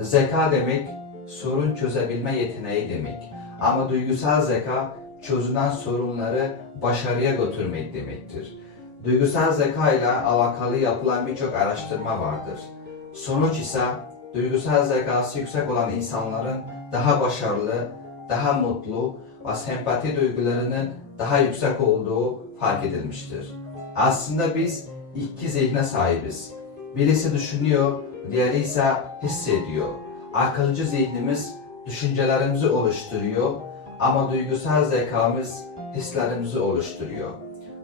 Zeka demek sorun çözebilme yeteneği demek. Ama duygusal zeka çözülen sorunları başarıya götürmek demektir. Duygusal zeka ile alakalı yapılan birçok araştırma vardır. Sonuç ise duygusal zekası yüksek olan insanların daha başarılı, daha mutlu ve sempati duygularının daha yüksek olduğu fark edilmiştir. Aslında biz iki zihne sahibiz. Birisi düşünüyor, diğeri ise hissediyor. Akılcı zihnimiz düşüncelerimizi oluşturuyor ama duygusal zekamız hislerimizi oluşturuyor.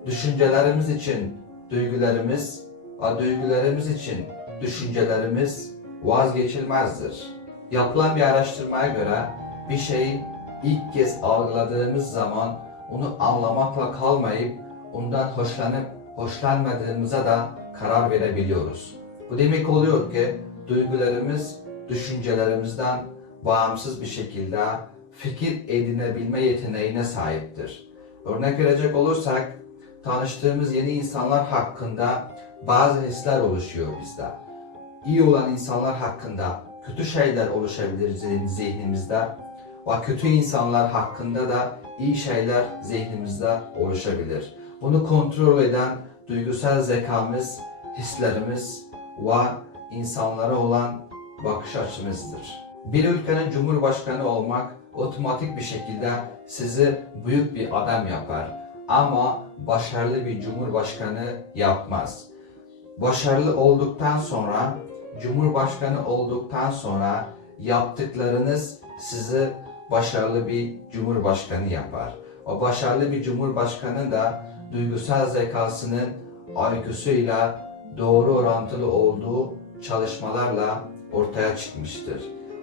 Düşüncelerimiz için duygularımız ve duygularımız için düşüncelerimiz vazgeçilmezdir. Yapılan bir araştırmaya göre bir şeyi ilk kez algıladığımız zaman onu anlamakla kalmayıp ondan hoşlanıp hoşlanmadığımıza da karar verebiliyoruz. Bu demek oluyor ki duygularımız düşüncelerimizden bağımsız bir şekilde fikir edinebilme yeteneğine sahiptir. Örnek verecek olursak tanıştığımız yeni insanlar hakkında bazı hisler oluşuyor bizde. İyi olan insanlar hakkında kötü şeyler oluşabilir zihn- zihnimizde ve kötü insanlar hakkında da iyi şeyler zihnimizde oluşabilir. Bunu kontrol eden duygusal zekamız, hislerimiz ve insanlara olan bakış açımızdır. Bir ülkenin cumhurbaşkanı olmak otomatik bir şekilde sizi büyük bir adam yapar ama başarılı bir cumhurbaşkanı yapmaz. Başarılı olduktan sonra, cumhurbaşkanı olduktan sonra yaptıklarınız sizi başarılı bir cumhurbaşkanı yapar. O başarılı bir cumhurbaşkanı da duygusal zekasının IQ'suyla doğru orantılı olduğu çalışmalarla ortaya çıkmıştır.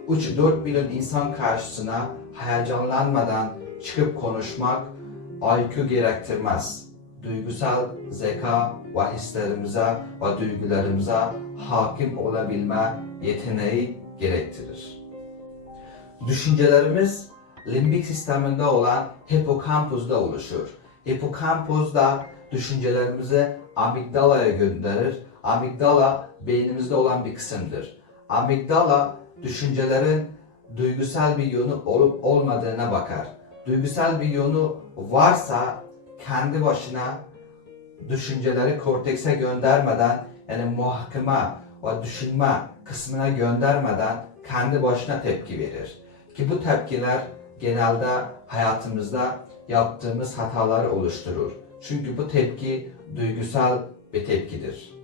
3-4 milyon insan karşısına heyecanlanmadan çıkıp konuşmak IQ gerektirmez. Duygusal zeka ve hislerimize ve duygularımıza hakim olabilme yeteneği gerektirir. Düşüncelerimiz limbik sisteminde olan hipokampusda oluşur. Hipokampus da düşüncelerimizi amigdalaya gönderir. Amigdala beynimizde olan bir kısımdır. Amigdala düşüncelerin duygusal bir yönü olup olmadığına bakar. Duygusal bir yönü varsa kendi başına düşünceleri kortekse göndermeden yani muhakeme ve düşünme kısmına göndermeden kendi başına tepki verir. Ki bu tepkiler genelde hayatımızda yaptığımız hataları oluşturur. Çünkü bu tepki duygusal bir tepkidir.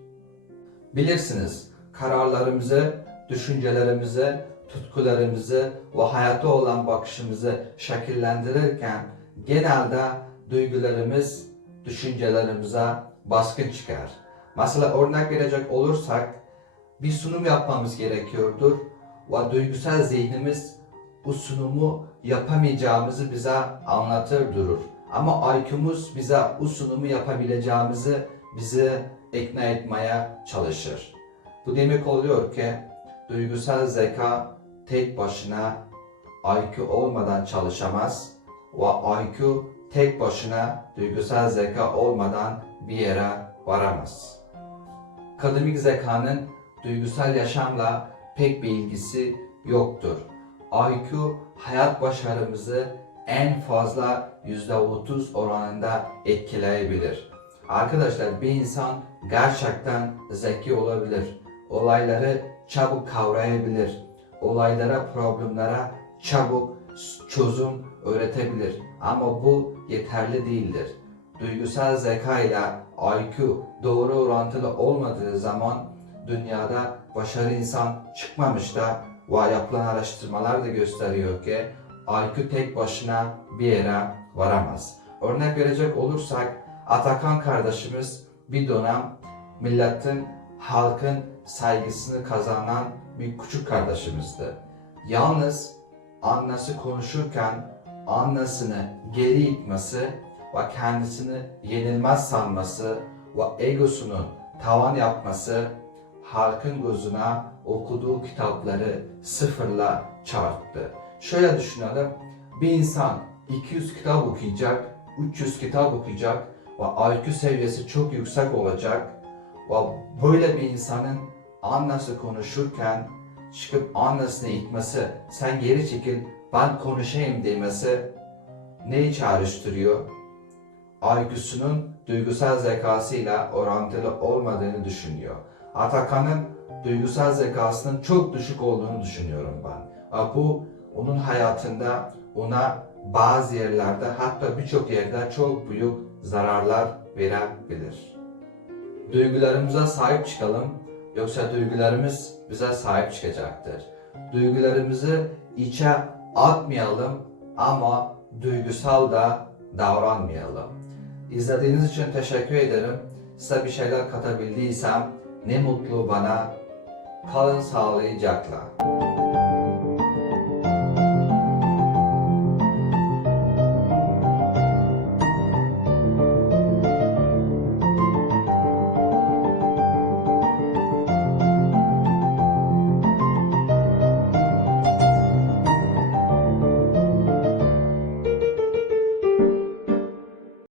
Bilirsiniz kararlarımızı, düşüncelerimizi, tutkularımızı ve hayata olan bakışımızı şekillendirirken genelde duygularımız düşüncelerimize baskın çıkar. Mesela örnek verecek olursak bir sunum yapmamız gerekiyordur ve duygusal zihnimiz o sunumu yapamayacağımızı bize anlatır durur. Ama IQ'muz bize o sunumu yapabileceğimizi bizi ikna etmeye çalışır. Bu demek oluyor ki duygusal zeka tek başına IQ olmadan çalışamaz ve IQ tek başına duygusal zeka olmadan bir yere varamaz. Akademik zekanın duygusal yaşamla pek bir ilgisi yoktur. IQ hayat başarımızı en fazla %30 oranında etkileyebilir. Arkadaşlar bir insan gerçekten zeki olabilir. Olayları çabuk kavrayabilir. Olaylara, problemlere çabuk çözüm öğretebilir. Ama bu yeterli değildir. Duygusal zeka ile IQ doğru orantılı olmadığı zaman dünyada başarılı insan çıkmamış da ve yapılan araştırmalar da gösteriyor ki IQ tek başına bir yere varamaz. Örnek verecek olursak Atakan kardeşimiz bir dönem milletin, halkın saygısını kazanan bir küçük kardeşimizdi. Yalnız annesi konuşurken annesini geri itmesi ve kendisini yenilmez sanması ve egosunun tavan yapması halkın gözüne okuduğu kitapları sıfırla çarptı. Şöyle düşünelim, bir insan 200 kitap okuyacak, 300 kitap okuyacak ve IQ seviyesi çok yüksek olacak ve böyle bir insanın annesi konuşurken çıkıp annesine itmesi, sen geri çekil, ben konuşayım demesi neyi çağrıştırıyor? IQ'sunun duygusal zekasıyla orantılı olmadığını düşünüyor. Atakan'ın duygusal zekasının çok düşük olduğunu düşünüyorum ben. Bu onun hayatında ona bazı yerlerde hatta birçok yerde çok büyük zararlar verebilir. Duygularımıza sahip çıkalım yoksa duygularımız bize sahip çıkacaktır. Duygularımızı içe atmayalım ama duygusal da davranmayalım. İzlediğiniz için teşekkür ederim. Size bir şeyler katabildiysem ne mutlu bana. Kalın sağlıcakla.